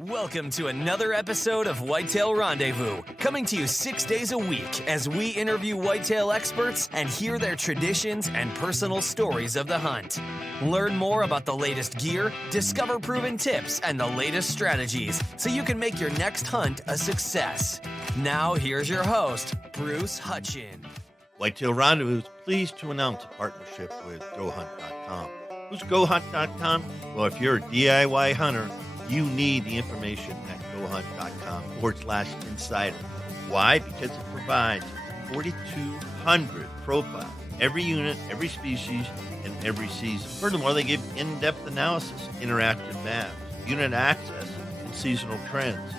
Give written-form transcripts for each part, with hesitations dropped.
Welcome to another episode of Whitetail Rendezvous, coming to you 6 days a week as we interview whitetail experts and hear their traditions and personal stories of the hunt. Learn more about the latest gear, discover proven tips, and the latest strategies so you can make your next hunt a success. Now, here's your host, Bruce Hutchin. Whitetail Rendezvous is pleased to announce a partnership with GoHunt.com. Who's GoHunt.com? Well, if you're a DIY hunter, you need the information at GoHunt.com/insider. Why? Because it provides 4,200 profiles, every unit, every species, and every season. Furthermore, they give in-depth analysis, interactive maps, unit access, and seasonal trends.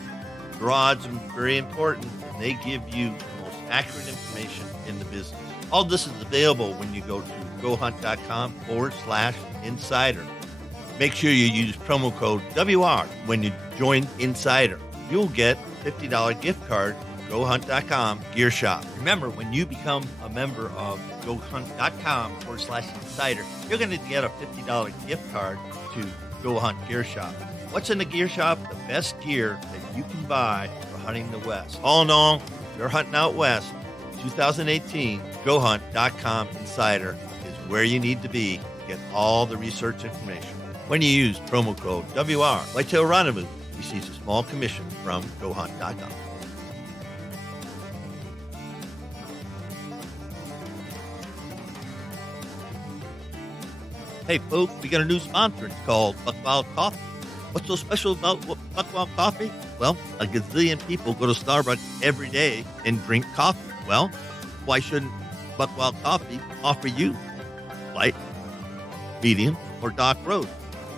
Draw odds are very important, and they give you the most accurate information in the business. All this is available when you go to GoHunt.com/insider. Make sure you use promo code WR when you join Insider. You'll get a $50 gift card to GoHunt.com Gear Shop. Remember, when you become a member of GoHunt.com/insider, you're going to get a $50 gift card to Go Hunt Gear Shop. What's in the Gear Shop? The best gear that you can buy for hunting the West. All in all, if you're hunting out West, 2018, GoHunt.com Insider is where you need to be to get all the research information. When you use promo code WR, Whitetail Rendezvous receives a small commission from GoHunt.com. Hey folks, we got a new sponsor. It's called Buckwild Coffee. What's so special about Buckwild Coffee? Well, a gazillion people go to Starbucks every day and drink coffee. Well, why shouldn't Buckwild Coffee offer you light, medium, or dark roast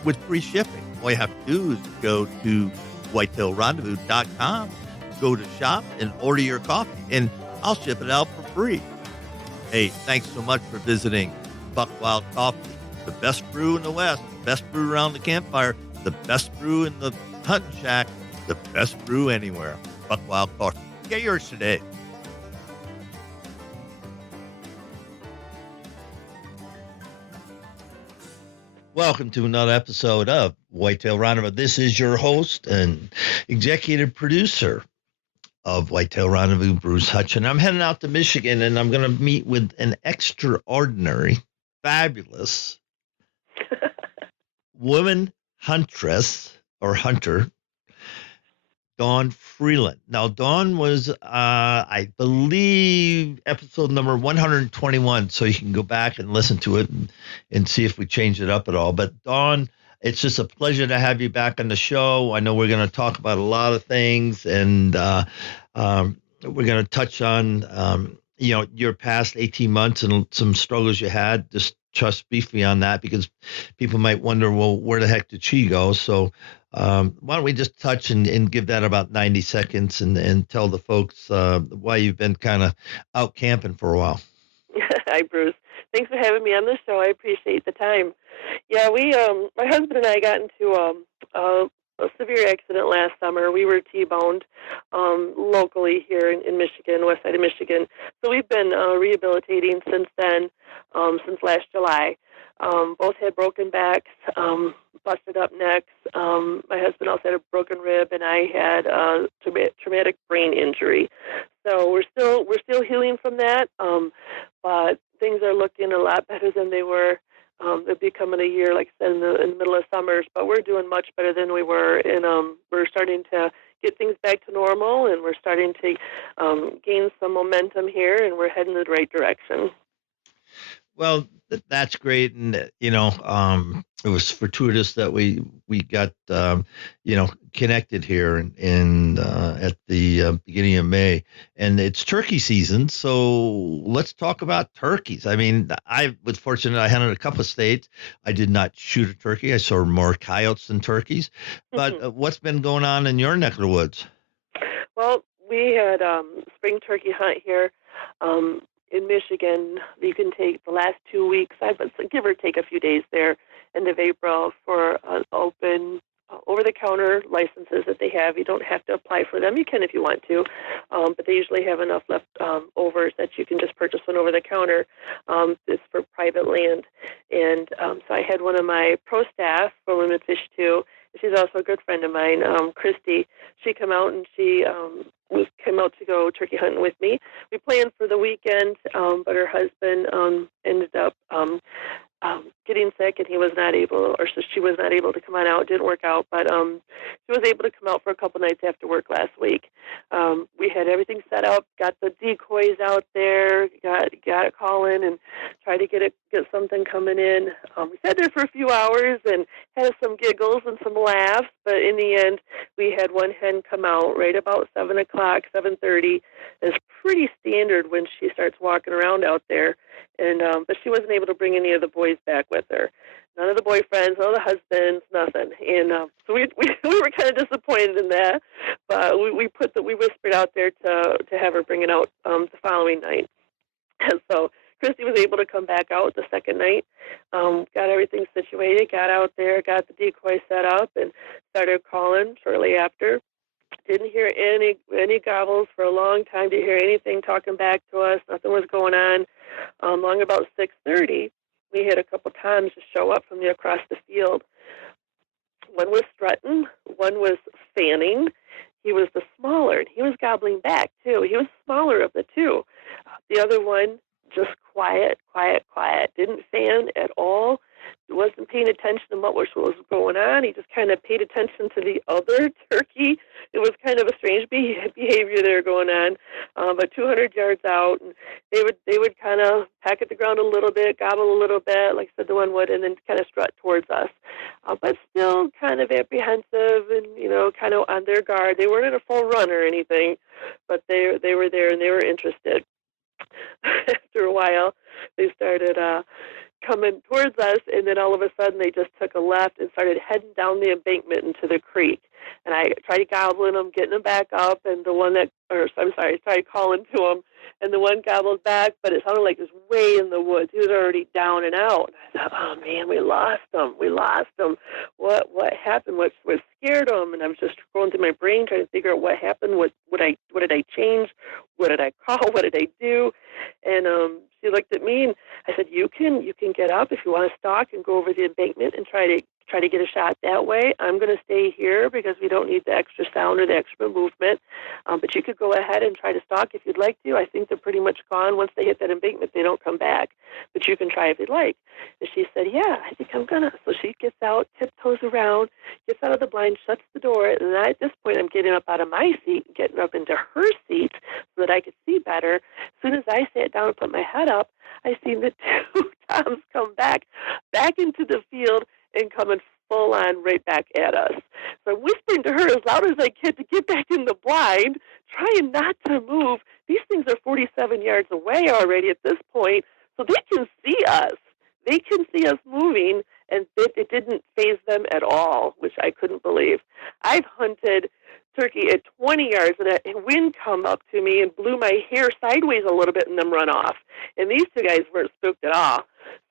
with free shipping? All you have to do is go to whitetailrendezvous.com, go to shop, and order your coffee, and I'll ship it out for free. Hey, thanks so much for visiting Buckwild Coffee. The best brew in the West, the best brew around the campfire, the best brew in the hunting shack, the best brew anywhere. Buckwild Coffee. Get yours today. Welcome to another episode of Whitetail Rendezvous. This is your host and executive producer of Whitetail Rendezvous, Bruce Hutchin. I'm heading out to Michigan, and I'm going to meet with an extraordinary, fabulous woman huntress or hunter, Dawn Freeland. Now, Dawn was, I believe, episode number 121, so you can go back and listen to it and see if we changed it up at all. But Dawn, it's just a pleasure to have you back on the show. I know we're going to talk about a lot of things, and we're going to touch on, your past 18 months and some struggles you had. Just trust me on that, because people might wonder, well, where the heck did she go? So why don't we just touch and give that about 90 seconds and tell the folks why you've been kind of out camping for a while. Hi, Bruce. Thanks for having me on the show. I appreciate the time. Yeah, my husband and I got into a severe accident last summer. We were T-boned locally here in Michigan, west side of Michigan. So we've been rehabilitating since then, since last July. Both had broken backs, busted up necks. My husband also had a broken rib, and I had a traumatic brain injury. So we're still healing from that, but things are looking a lot better than they were. They'll be coming a year, like I said, in the middle of summers, but we're doing much better than we were, and we're starting to get things back to normal, and we're starting to gain some momentum here, and we're heading in the right direction. Well, that's great, and it was fortuitous that we got connected here at the beginning of May, and it's turkey season. So let's talk about turkeys. I mean, I was fortunate; I hunted a couple of states. I did not shoot a turkey. I saw more coyotes than turkeys. But what's been going on in your neck of the woods? Well, we had spring turkey hunt here. In Michigan, you can take the last 2 weeks, give or take a few days there, end of April, for an open over-the-counter licenses that they have. You don't have to apply for them. You can if you want to, but they usually have enough left overs that you can just purchase one over-the-counter. It's for private land. And so I had one of my pro staff for Women Fish too. She's also a good friend of mine, Christy. She came out and she came out to go turkey hunting with me. We planned for the weekend, but her husband ended up getting sick, and he was not able, or so she was not able to come on out. It didn't work out, but she was able to come out for a couple nights after work last week. We had everything set up, got the decoys out there, got it calling, and tried to get something coming in. We sat there for a few hours and had some giggles and some laughs, but in the end, we had one hen come out right about 7 o'clock, 7:30. It's pretty standard when she starts walking around out there, and but she wasn't able to bring any of the boys back with her. None of the boyfriends, none of the husbands, nothing. And so we were kind of disappointed in that, but we whispered out there to have her bring it out the following night. And so Christy was able to come back out the second night, got everything situated, got out there, got the decoy set up, and started calling shortly after. Didn't hear any gobbles for a long time. Didn't hear anything talking back to us. Nothing was going on. Long about 6:30, we had a couple times just show up from across the field. One was strutting. One was fanning. He was the smaller, and he was gobbling back, too. He was smaller of the two. The other one, just quiet. Didn't fan at all. Wasn't paying attention to what was going on. He just kind of paid attention to the other turkey. It was kind of a strange behavior there going on. But 200 yards out, and they would kind of peck at the ground a little bit, gobble a little bit, like I said, the one would, and then kind of strut towards us. But still kind of apprehensive and, kind of on their guard. They weren't in a full run or anything, but they were there and they were interested. After a while, they started coming towards us, and then all of a sudden they just took a left and started heading down the embankment into the creek. And I tried gobbling them, getting them back up, and I tried calling to them, and the one gobbled back, but it sounded like it was way in the woods. He was already down and out. And I thought, oh man, we lost him. What happened? What scared him? And I was just going through my brain trying to figure out what happened. What did I change? What did I call? What did I do? And she looked at me and I said, you can get up if you want to stalk and go over the embankment and try to get a shot that way. I'm going to stay here because we don't need the extra sound or the extra movement. But you could go ahead and try to stalk if you'd like to. I think they're pretty much gone. Once they hit that embankment, they don't come back. But you can try if you'd like. And she said, yeah, I think I'm going to. So she gets out, tiptoes around, gets out of the blind, shuts the door. And then at this point, I'm getting up out of my seat, getting up into her seat so that I could see better. As soon as I sat down and put my head up, I seen the two toms come back into the field and coming full on right back at us. So I'm whispering to her as loud as I can to get back in the blind, trying not to move. These things are 47 yards away already at this point, so they can see us. They can see us moving, and it didn't faze them at all, which I couldn't believe. I've hunted turkey at 20 yards, and a wind come up to me and blew my hair sideways a little bit and then run off. And these two guys weren't spooked at all.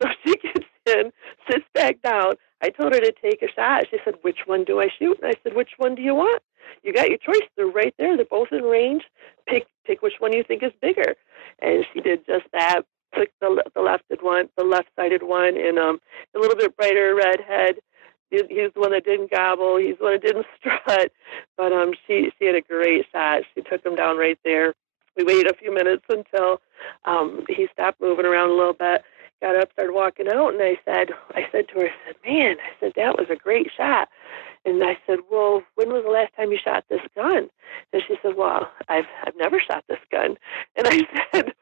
So she gets in, sits back down. I told her to take a shot. She said, which one do I shoot? And I said, which one do you want? You got your choice. They're right there. They're both in range. Pick which one you think is bigger. And she did just that. Took the left-sided one, and a little bit brighter red head. He's the one that didn't gobble. He's the one that didn't strut. But she had a great shot. She took him down right there. We waited a few minutes until he stopped moving around a little bit. Got up, started walking out, and I said to her, man, that was a great shot. And I said, well, when was the last time you shot this gun? And she said, well, I've never shot this gun. And I said,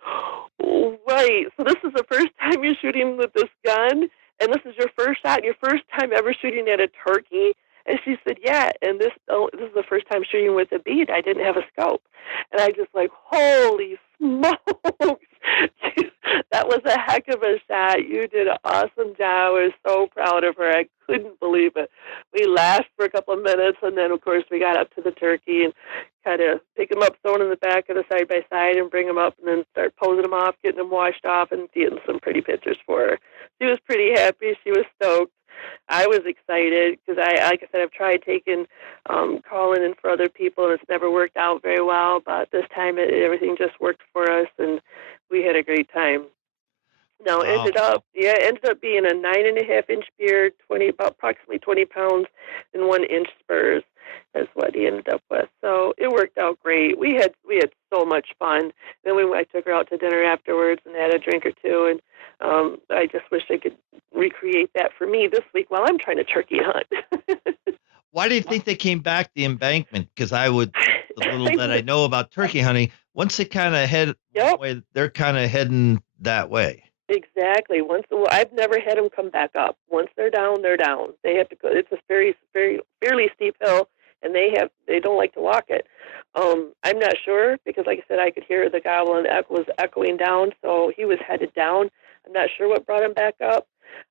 right, so this is the first time you're shooting with this gun, and this is your first shot, your first time ever shooting at a turkey? And she said, yeah, and this is the first time shooting with a bead. I didn't have a scope. And I just like, holy smokes. That was a heck of a shot. You did an awesome job. I was so proud of her. I couldn't believe it. We laughed for a couple of minutes, and then, of course, we got up to the turkey and kind of pick him up, throw him in the back of the side-by-side, and bring him up, and then start posing him off, getting him washed off, and getting some pretty pictures for her. She was pretty happy. She was stoked. I was excited because like I said, I've tried taking calling in for other people, and it's never worked out very well. But this time, everything just worked for us, and we had a great time. No, Wow. it ended up being a 9.5 inch beard, about approximately 20 pounds, and 1 inch spurs. That's what he ended up with. So it worked out great. We had so much fun. Then I took her out to dinner afterwards and had a drink or two, and I just wish I could recreate that for me this week while I'm trying to turkey hunt. Why do you think they came back the embankment? Because I would think the little that I know about turkey hunting, once they kind of head one Yep. way, they're kind of heading that way. Exactly. I've never had them come back up. Once they're down, they're down. They have to go. It's a fairly steep hill, and they don't like to walk it. I'm not sure because, like I said, I could hear the gobble and the echo was echoing down, so he was headed down. I'm not sure what brought him back up.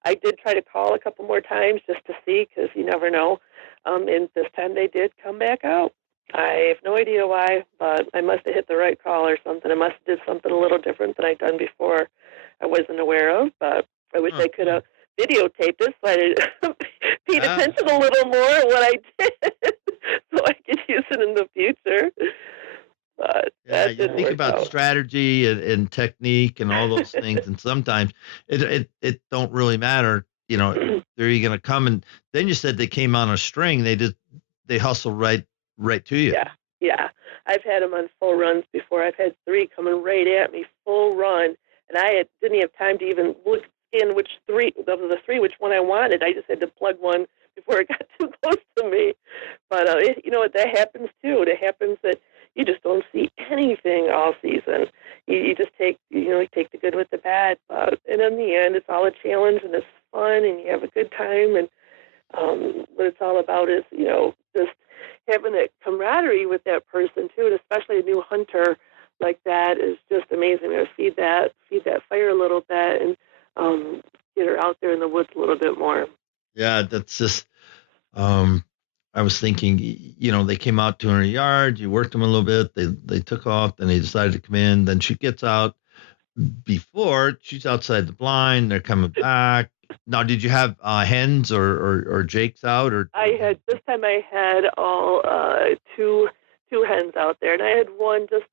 I did try to call a couple more times just to see because you never know. And this time they did come back out. I have no idea why, but I must have hit the right call or something. I must have did something a little different than I'd done before. I wasn't aware of, but I wish I could have videotaped it so I paid Yeah. attention a little more at what I did so I could use it in the future. But Yeah, that you didn't think work about out. strategy and technique and all those things, and sometimes it don't really matter. They're you going to come and then you said they came on a string. They hustle right to you. Yeah, yeah. I've had them on full runs before. I've had three coming right at me, full run, and didn't have time to even scan which three of the three, which one I wanted. I just had to plug one before it got too close to me. But you know what? That happens too. It happens that you just don't see anything all season. You just take the good with the bad. And in the end, it's all a challenge and it's fun and you have a good time. And what it's all about is just having that camaraderie with that person too, and especially a new hunter like that is just amazing. Feed that fire a little bit and get her out there in the woods a little bit more. Yeah, that's just. Um, I was thinking, they came out to her yard. You worked them a little bit. They took off. Then they decided to come in. Then she gets out before she's outside the blind. They're coming back. Now, did you have hens or jakes out or? This time I had all two hens out there, and I had one just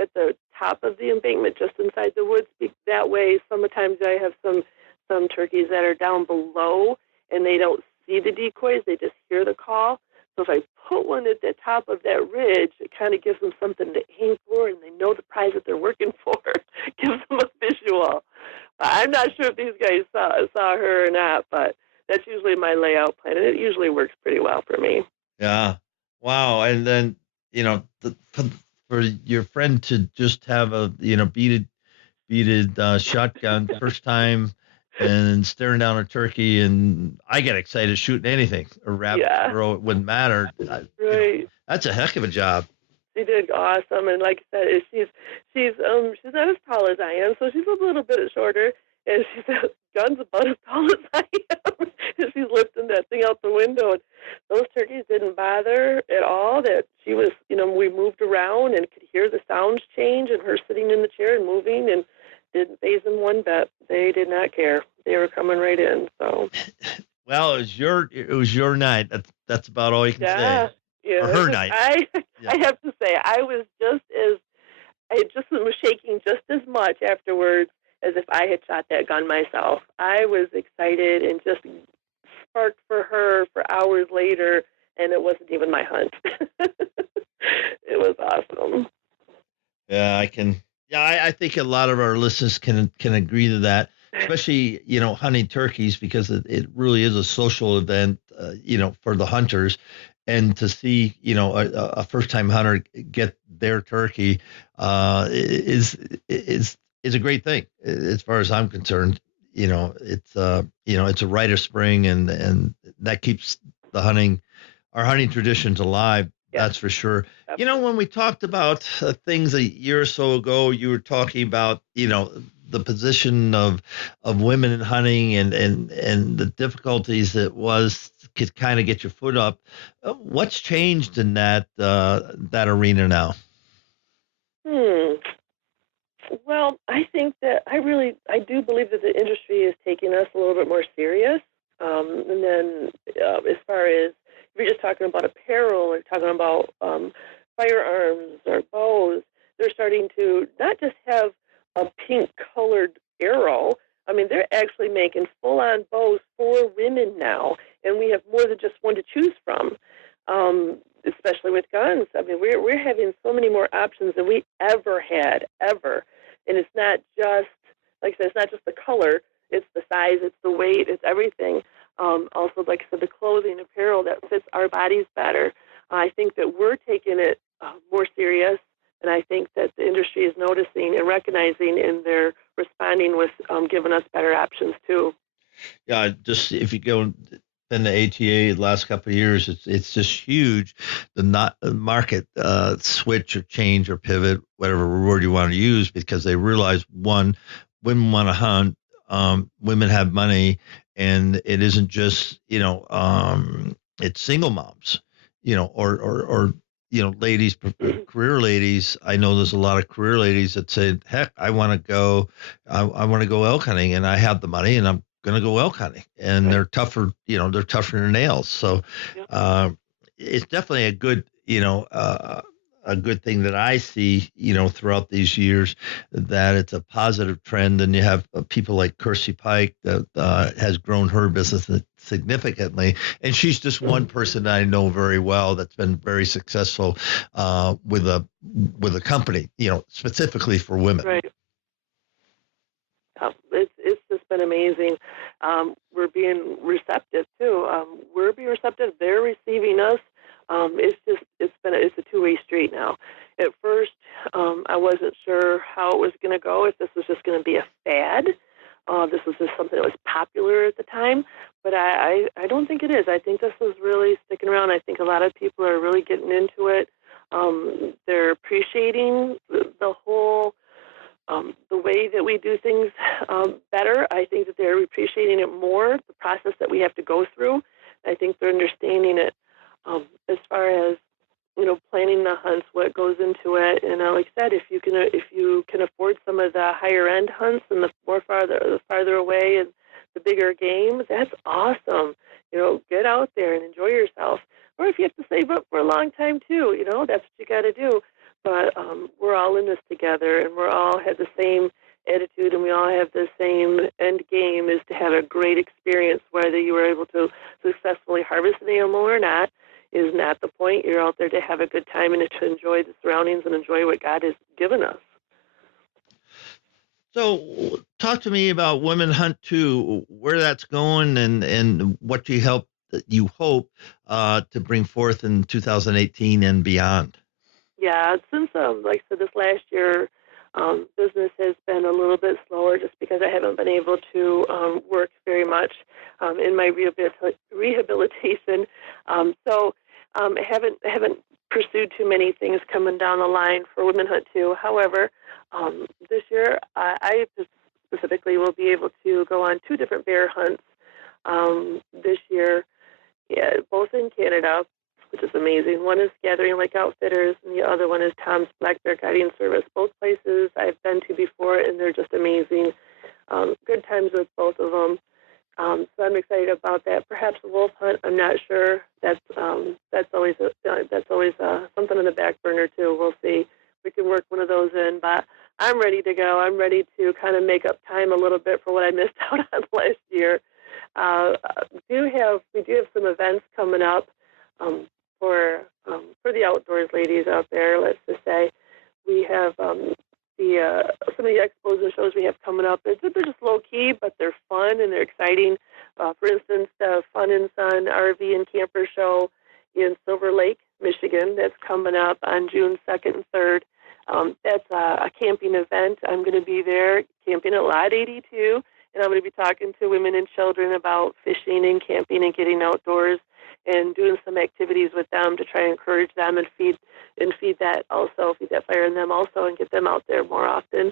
at the top of the embankment, just inside the woods. That way, sometimes I have some turkeys that are down below, and they don't see the decoys; they just hear the call. So if I put one at the top of that ridge, it kind of gives them something to aim for, and they know the prize that they're working for. Gives them a visual. I'm not sure if these guys saw her or not, but that's usually my layout plan, and it usually works pretty well for me. Yeah. Wow. And then, for your friend to just have a, beaded shotgun first time and staring down a turkey, and I get excited shooting anything, a rabbit, Yeah. squirrel, it wouldn't matter. Right. That's a heck of a job. She did awesome, and like I said, she's not as tall as I am, so she's a little bit shorter, and she's gun's about as tall as I am, and she's lifting that thing out the window. And those turkeys didn't bother at all. That she was, we moved around and could hear the sounds change, and her sitting in the chair and moving, and didn't phase them one bit. They did not care. They were coming right in. So. Well, it was your night. That's about all you can say. Yeah. Or her night. I Yeah. I have to say I was shaking just as much afterwards as if I had shot that gun myself. I was excited and just sparked for her for hours later, and it wasn't even my hunt. It was awesome. Yeah, I can. Yeah, I think a lot of our listeners can agree to that, especially hunting turkeys because it really is a social event, for the hunters, and to see a first time hunter get their turkey is a great thing as far as I'm concerned. It's a rite of spring, and that keeps our hunting traditions alive. Yeah. That's for sure. When we talked about things a year or so ago, you were talking about, the position of women in hunting and the difficulties it was to kind of get your foot up. What's changed in that arena now? Well, I think that I do believe that the industry is taking us a little bit more serious. And then as far as if you're just talking about apparel or talking about firearms or bows, they're starting to not just have a pink colored arrow. I mean, they're actually making full-on bows for women now, and we have more than just one to choose from. Especially with guns. I mean, we're having so many more options than we ever had, ever. And it's not just, like I said, it's not just the color, it's the size, it's the weight, it's everything. Also, like I said, the clothing, apparel that fits our bodies better. I think that we're taking it more serious, and I think that the industry is noticing and recognizing, and they're responding with giving us better options too. Yeah, just if you go in the ATA the last couple of years, it's just huge. The market switch or change or pivot, whatever word you want to use, because they realize one, women want to hunt, women have money, and it isn't just it's single moms, or ladies, career ladies. I know there's a lot of career ladies that say, heck, I want to go, I want to go elk hunting, and I have the money, and I'm going to go elk hunting, and Right. they're tougher, they're tougher than nails. So Yep. it's definitely a good thing that I see, throughout these years, that it's a positive trend. And you have people like Kirsty Pike that has grown her business significantly. And she's just one person I know very well that's been very successful with a company, specifically for women. Right. It's just been amazing. We're being receptive too. We're being receptive. They're receiving us. It's a two-way street now. At first, I wasn't sure how it was going to go. If this was just going to be a fad, this was just something that was popular at the time. But I don't think it is. I think this is really sticking around. I think a lot of people are really getting into it. They're appreciating the whole. The way that we do things better. I think that they're appreciating it more, the process that we have to go through. I think they're understanding it as far as, planning the hunts, what goes into it. And like I said, if you can afford some of the higher end hunts and the farther away and the bigger game, that's awesome. Get out there and enjoy yourself. Or if you have to save up for a long time too, that's what you got to do. But we're all in this together, and we're all have the same attitude, and we all have the same end game, is to have a great experience. Whether you were able to successfully harvest an animal or not is not the point. You're out there to have a good time and to enjoy the surroundings and enjoy what God has given us. So talk to me about Women Hunt 2, where that's going, and what you hope to bring forth in 2018 and beyond. Yeah, since, like I said, this last year, business has been a little bit slower just because I haven't been able to work very much in my rehabilitation. So I haven't pursued too many things coming down the line for Women Hunt 2. However, this year I specifically will be able to go on 2 different bear hunts this year, both in Canada, which is amazing. One is Gathering Lake Outfitters, and the other one is Tom's Black Bear Guiding Service. Both places I've been to before, and they're just amazing. Good times with both of them. So I'm excited about that. Perhaps a wolf hunt, I'm not sure. That's always something in the back burner too. We'll see. We can work one of those in, but I'm ready to go. I'm ready to kind of make up time a little bit for what I missed out on last year. We do have some events coming up. For the outdoors ladies out there, let's just say, we have some of the expos and shows we have coming up. They're just low key, but they're fun and they're exciting. For instance, the Fun and Sun RV and Camper Show in Silver Lake, Michigan. That's coming up on June 2nd and 3rd. That's a camping event. I'm going to be there camping at Lot 82, and I'm going to be talking to women and children about fishing and camping and getting outdoors, and doing some activities with them to try and encourage them and feed that fire in them also, and get them out there more often.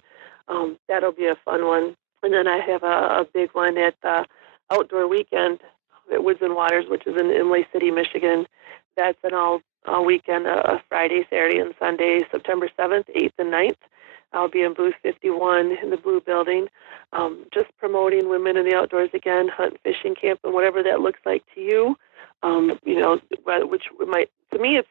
That'll be a fun one. And then I have a big one at the Outdoor Weekend at Woods and Waters, which is in Imlay City, Michigan. That's an all weekend, a Friday, Saturday, and Sunday, September 7th, 8th, and 9th. I'll be in booth 51 in the Blue Building, just promoting women in the outdoors again, hunt, fishing, camping, whatever that looks like to you. Which might, to me, it's,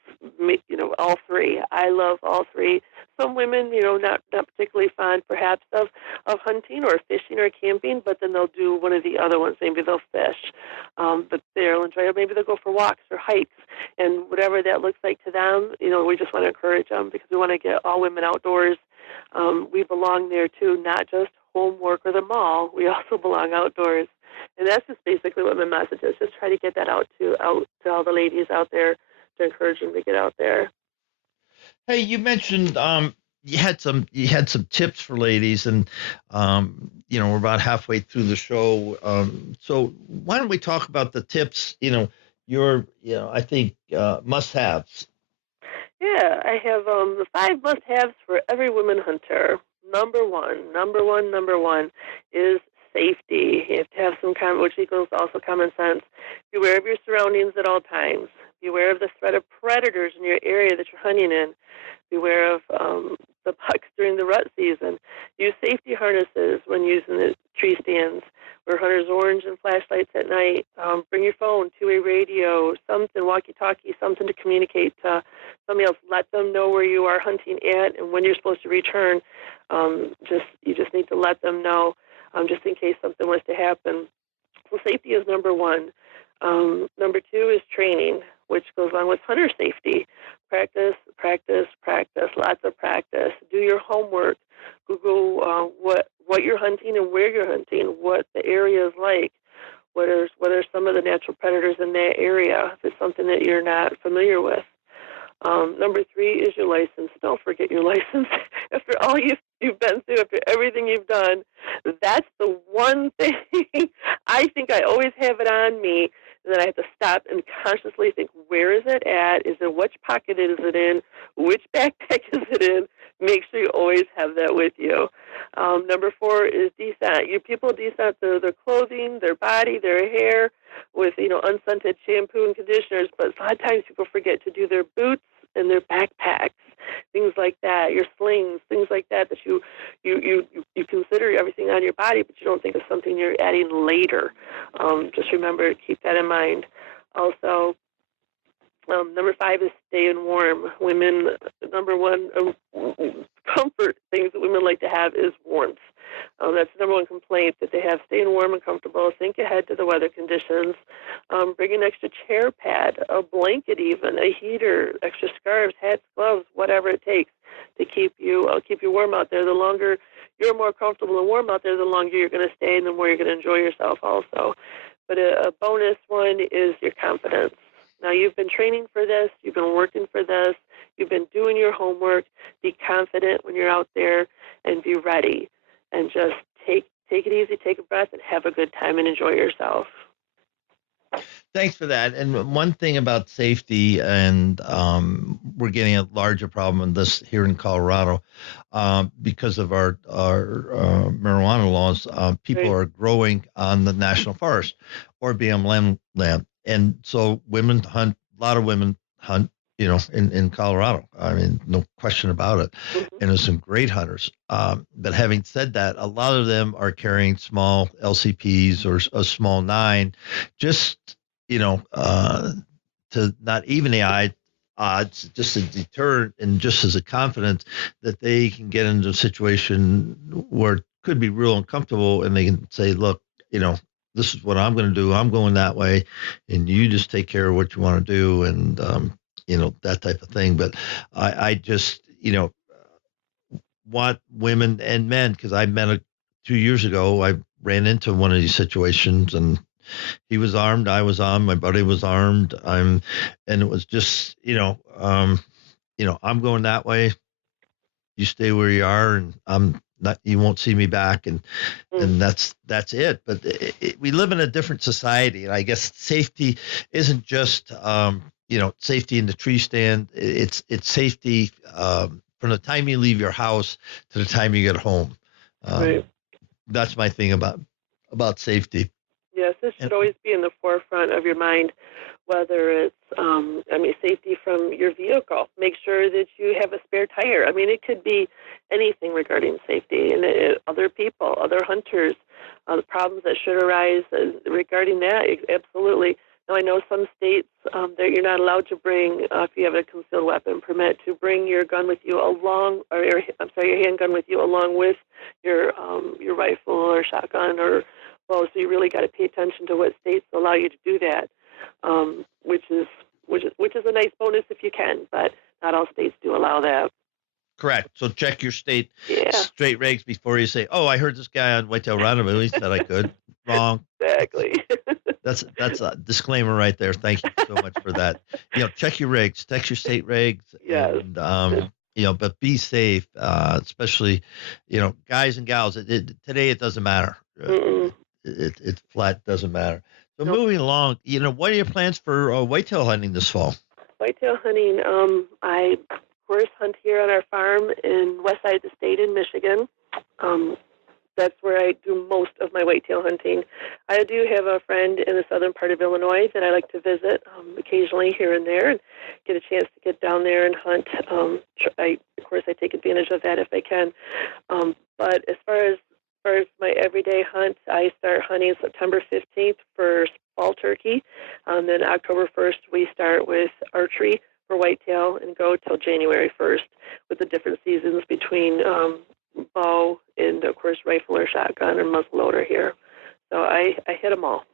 all three. I love all three. Some women, not particularly fond perhaps of hunting or fishing or camping, but then they'll do one of the other ones. Maybe they'll fish, but they'll enjoy it. Maybe they'll go for walks or hikes, and whatever that looks like to them, we just want to encourage them because we want to get all women outdoors. We belong there too, not just homework or the mall. We also belong outdoors. And that's just basically what my message is. Just try to get that out to all the ladies out there to encourage them to get out there. Hey, you mentioned you had some tips for ladies, and we're about halfway through the show. So why don't we talk about the tips? I think must-haves. Yeah, I have the 5 must-haves for every woman hunter. Number one is safety. You have to have some which equals also common sense. Beware of your surroundings at all times. Beware of the threat of predators in your area that you're hunting in. Beware of the bucks during the rut season. Use safety harnesses when using the tree stands. Wear hunter's orange and flashlights at night. Bring your phone, two-way radio, something, walkie-talkie, something to communicate to somebody else. Let them know where you are hunting at and when you're supposed to return. You just need to let them know, just in case something was to happen. So safety is number one. Number 2 is training, which goes along with hunter safety. Practice, lots of practice. Do your homework. Google what you're hunting and where you're hunting, what the area is like, what are some of the natural predators in that area if it's something that you're not familiar with. Number 3 is your license. Don't forget your license. After all you've been through, after everything you've done, that's the one thing I think I always have it on me. And then I have to stop and consciously think, where is it at? Is it which pocket is it in? Which backpack is it in? Make sure you always have that with you. Number 4 is descent. You people descent their clothing, their body, their hair with unscented shampoo and conditioners. But a lot of times people forget to do their boots and their backpacks, things like that, your slings, things like that you consider everything on your body, but you don't think of something you're adding later. Just remember to keep that in mind. Also, number 5 is staying warm. Women, number one comfort things that women like to have is warmth. That's the number one complaint that they have, staying warm and comfortable. Think ahead to the weather conditions. Bring an extra chair pad, a blanket even, a heater, extra scarves, hats, gloves, whatever it takes to keep you warm out there. The longer you're more comfortable and warm out there, the longer you're going to stay and the more you're going to enjoy yourself also. But a bonus one is your confidence. Now, you've been training for this. You've been working for this. You've been doing your homework. Be confident when you're out there and be ready. And just take it easy, take a breath, and have a good time and enjoy yourself. Thanks for that. And one thing about safety, and we're getting a larger problem in this here in Colorado because of our marijuana laws. People are growing on the national forest or BLM land. And so women hunt, a lot of women hunt, in Colorado. I mean, no question about it. Mm-hmm. And there's some great hunters. But having said that, a lot of them are carrying small LCPs or a small 9, just, to not even the odds, just a deterrent and just as a confidence that they can get into a situation where it could be real uncomfortable and they can say, look, this is what I'm going to do. I'm going that way. And you just take care of what you want to do. And, that type of thing. But I just, want women and men, because I met 2 years ago, I ran into one of these situations and he was armed. I was armed. My buddy was armed. And it was just, I'm going that way. You stay where you are and I'm not, you won't see me back. And that's it. But we live in a different society. And I guess safety isn't just, safety in the tree stand. It's safety from the time you leave your house to the time you get home. Right. That's my thing about safety. Yes, this should always be in the forefront of your mind whether it's, safety from your vehicle. Make sure that you have a spare tire. I mean, it could be anything regarding safety, and other people, other hunters, the problems that should arise regarding that, absolutely. Now, I know some states that you're not allowed to bring, if you have a concealed weapon permit, to bring your gun with you along, or your handgun with you along with your rifle or shotgun or bow. So you really got to pay attention to what states allow you to do that, which is a nice bonus if you can, but not all states do allow that. Correct. So check your state regs before you say, "Oh, I heard this guy on Whitetail Rendezvous. He said I could." Wrong. Exactly. That's a disclaimer right there. Thank you so much for that. Check your regs, check your state regs, and but be safe, especially guys and gals. Today it doesn't matter. It flat doesn't matter. So moving along, what are your plans for whitetail hunting this fall? Whitetail hunting, I of course hunt here on our farm in west side of the state in Michigan. That's where I do most of my whitetail hunting. I do have a friend in the southern part of Illinois that I like to visit occasionally here and there and get a chance to get down there and hunt. Of course, I take advantage of that if I can. But as far as my everyday hunt, I start hunting September 15th for fall turkey. Then October 1st, we start with archery for whitetail and go till January 1st with the different seasons between bow and, of course, rifle or shotgun or muzzleloader here. So I hit them all.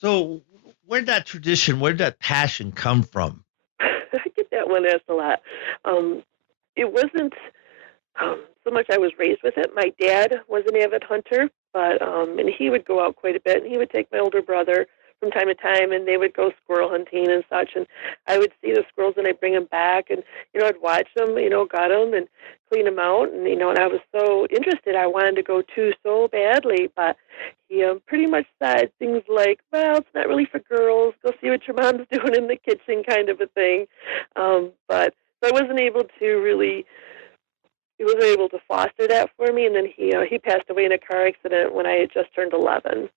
So where'd that passion come from? I get that one asked a lot. It wasn't so much I was raised with it. My dad was an avid hunter, but and he would go out quite a bit, and he would take my older brother from time to time, and they would go squirrel hunting and such, and I would see the squirrels, and I'd bring them back, and, I'd watch them, gut them and clean them out, and, and I was so interested. I wanted to go too so badly, but he pretty much said things like, well, it's not really for girls. Go see what your mom's doing in the kitchen kind of a thing. But so I wasn't able to foster that for me, and then he passed away in a car accident when I had just turned 11.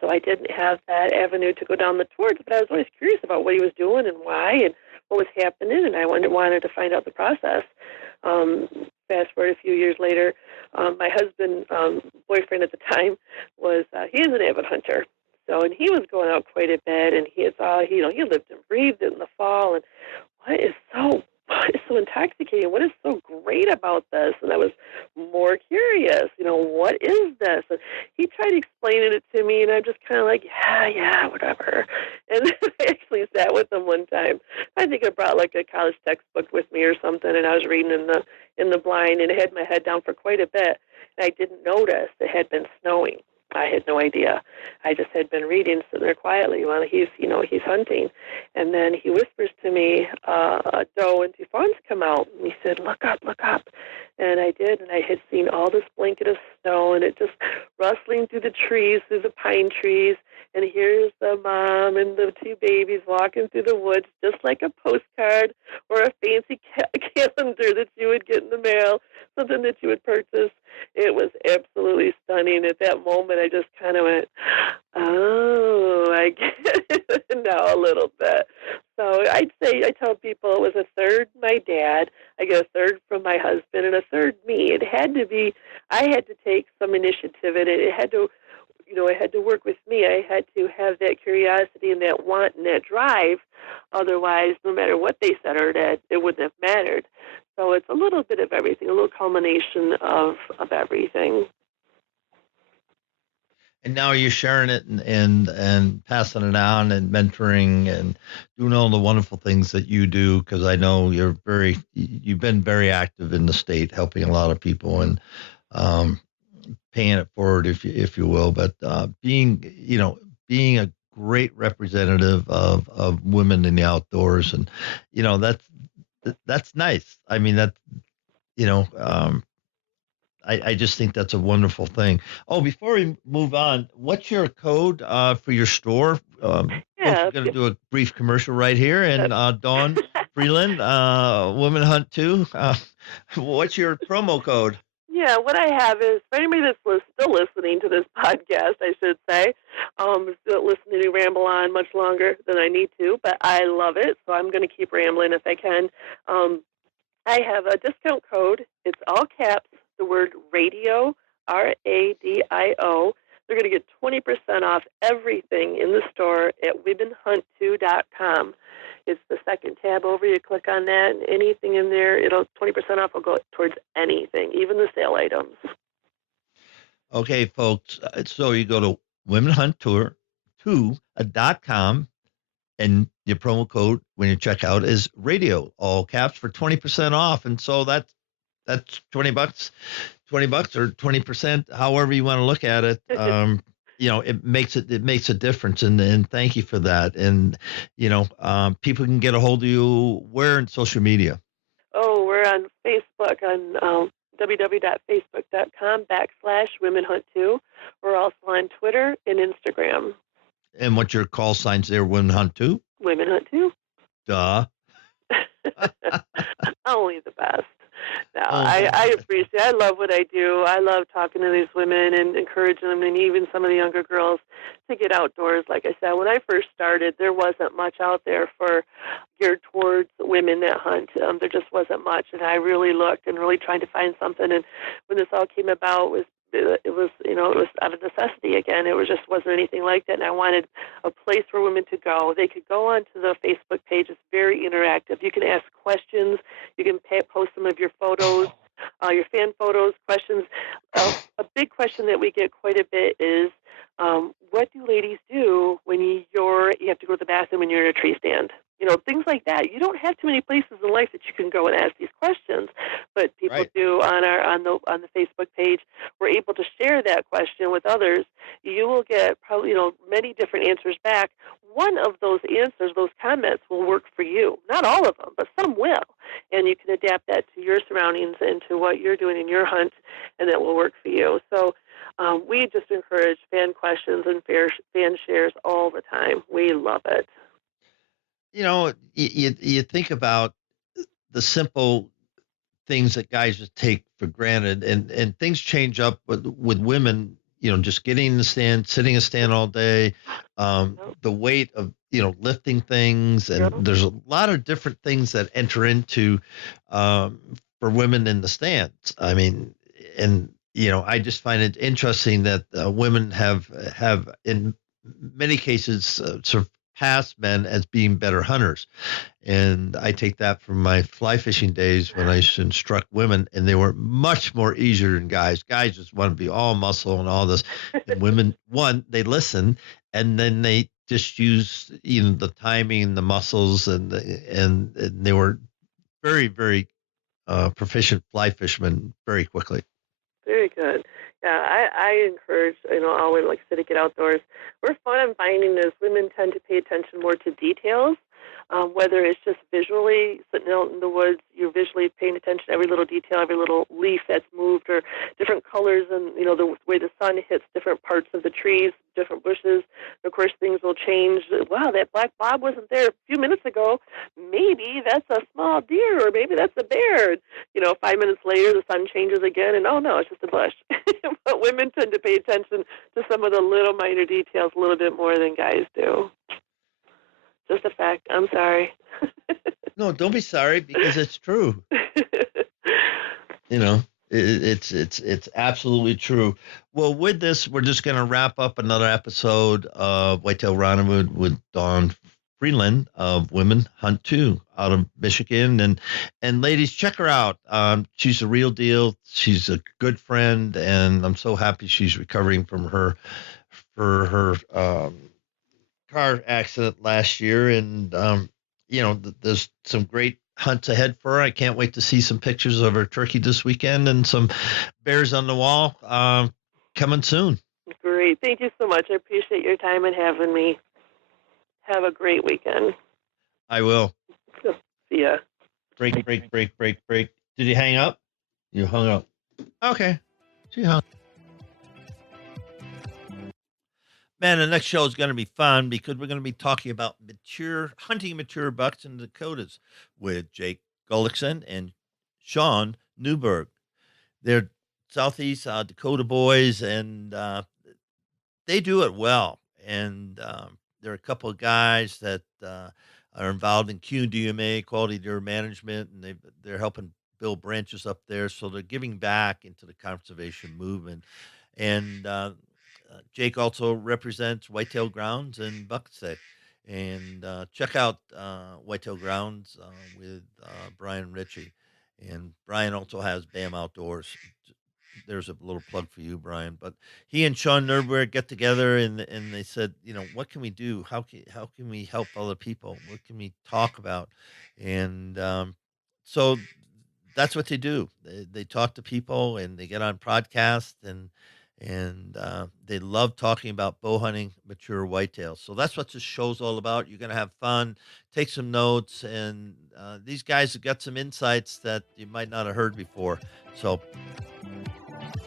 So I didn't have that avenue to go down the towards, but I was always curious about what he was doing and why and what was happening, and I wanted to find out the process. Fast forward a few years later, my husband, boyfriend at the time, he is an avid hunter. So, and he was going out quite a bit, and he lived and breathed it in the fall. And what is so intoxicating? What is so great about this? And I was more curious, what is this? And he tried explaining it to me, and I'm just kind of like, yeah, whatever. And I actually sat with him one time. I think I brought like a college textbook with me or something, and I was reading in the blind, and I had my head down for quite a bit, and I didn't notice it had been snowing. I had no idea. I just had been reading, sitting there quietly while he's hunting. And then he whispers to me, a doe and two fawns come out. And he said, look up. And I did, and I had seen all this blanket of snow, and it just rustling through the trees, through the pine trees. And here's the mom and the two babies walking through the woods, just like a postcard or a fancy calendar that you would get in the mail, something that you would purchase. It was absolutely stunning. At that moment, I just kind of went, oh, I get it now a little bit. So I tell people it was a third my dad, I get a third from my husband, and a third me. It had to be, I had to take some initiative in it. It had to, it had to work with me. I had to have that curiosity and that want and that drive. Otherwise, no matter what they said or did, it wouldn't have mattered. So it's a little bit of everything, a little culmination of everything. And now you're sharing it and passing it on and mentoring and doing all the wonderful things that you do, because I know you've been very active in the state, helping a lot of people and paying it forward, if you will. But being a great representative of women in the outdoors, and that's nice. I mean, I just think that's a wonderful thing. Oh, before we move on, what's your code for your store? We're going to do a brief commercial right here. And Dawn, Freeland, Women Hunt Too. What's your promo code? Yeah, what I have is for anybody that's still listening to this podcast, I should say, still listening to ramble on much longer than I need to, but I love it, so I'm going to keep rambling if I can. Um, I have a discount code. It's all caps, the word radio, RADIO. They're going to get 20% off everything in the store at womenhunt2.com. It's the second tab over. You click on that, and anything in there, 20% off will go towards anything, even the sale items. Okay, folks. So you go to womenhunt2.com, and your promo code when you check out is radio, all caps, for 20% off. And so that's $20, $20 or 20%, however you want to look at it. It makes a difference. And thank you for that. And, people can get a hold of you where in social media? Oh, we're on Facebook on www.facebook.com/womenhunt2. We're also on Twitter and Instagram. And what's your call signs there, Women Hunt 2? Women Hunt 2. Duh. Only the best. No, I appreciate it. I love what I do. I love talking to these women and encouraging them, and even some of the younger girls, to get outdoors. Like I said, when I first started, there wasn't much out there geared towards women that hunt. There just wasn't much, and I really looked and really tried to find something. And when this all came about, it was out of necessity again. It just wasn't anything like that, and I wanted a place for women to go. They could go onto the Facebook page. It's very interactive. You can ask questions. You can post some of your photos, your fan photos, questions. A big question that we get quite a bit is, what do ladies do when you have to go to the bathroom when you're in a tree stand? Things like that. You don't have too many places in life that you can go and ask these questions, but people do on the Facebook page. We're able to share that question with others. You will get probably many different answers back. One of those answers, those comments, will work for you. Not all of them, but some will, and you can adapt that to your surroundings and to what you're doing in your hunt, and that will work for you. So we just encourage fan questions and fan shares all the time. We love it. You think about the simple things that guys just take for granted, and things change up with women, just getting in the stand, sitting in a stand all day, the weight of, lifting things. And there's a lot of different things that enter into for women in the stands. I mean, and, I just find it interesting that women have in many cases surpassed men as being better hunters. And I take that from my fly fishing days when I used to instruct women, and they were much more easier than guys. Guys just want to be all muscle and all this. And women, one, they listen, and then they just use the timing and the muscles, and they were very, very proficient fly fishermen very quickly. Very good. Yeah, I encourage, all women, like I said, to get outdoors. We're fun. I'm finding is women tend to pay attention more to details, whether it's just visually sitting out in the woods, you're visually paying attention to every little detail, every little leaf that's moved, or different colors, and the way the sun hits different parts of the trees, different bushes. Of course, things will change. Wow, that black bob wasn't there a few minutes ago. Maybe that's a small deer, or maybe that's a bear. 5 minutes later, the sun changes again, and oh no, it's just a bush. But women tend to pay attention to some of the little minor details a little bit more than guys do. Just a fact. I'm sorry. No, don't be sorry, because it's true. It's absolutely true. Well, with this, we're just going to wrap up another episode of Whitetail Rendezvous with Dawn Freeland of Women Hunt 2 out of Michigan. And ladies, check her out. She's the real deal. She's a good friend, and I'm so happy she's recovering from her car accident last year. And there's some great hunts ahead for her. I can't wait to see some pictures of her turkey this weekend and some bears on the wall coming soon. Great. Thank you so much. I appreciate your time and having me. Have a great weekend. I will. See ya. Break. Did you hang up? You hung up. Okay. She hung. Man, the next show is going to be fun because we're going to be talking about hunting mature bucks in the Dakotas with Jake Gullickson and Sean Newberg. They're Southeast Dakota boys, and they do it well. And there are a couple of guys that are involved in QDMA, quality deer management, and they're helping build branches up there. So they're giving back into the conservation movement. And Jake also represents Whitetail Grounds in Buckstick. And check out Whitetail Grounds with Brian Ritchie. And Brian also has BAM Outdoors. There's a little plug for you, Brian. But he and Sean Nerdberg get together and they said, what can we do? How can we help other people? What can we talk about? And so that's what they do. They talk to people and they get on podcasts and they love talking about bow hunting mature whitetails. So that's what this show's all about. You're going to have fun, take some notes, and these guys have got some insights that you might not have heard before. So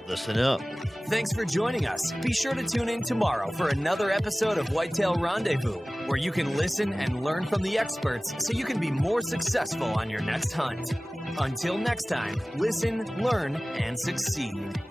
listen up. Thanks for joining us. Be sure to tune in tomorrow for another episode of Whitetail Rendezvous, where you can listen and learn from the experts so you can be more successful on your next hunt. Until next time, listen, learn, and succeed.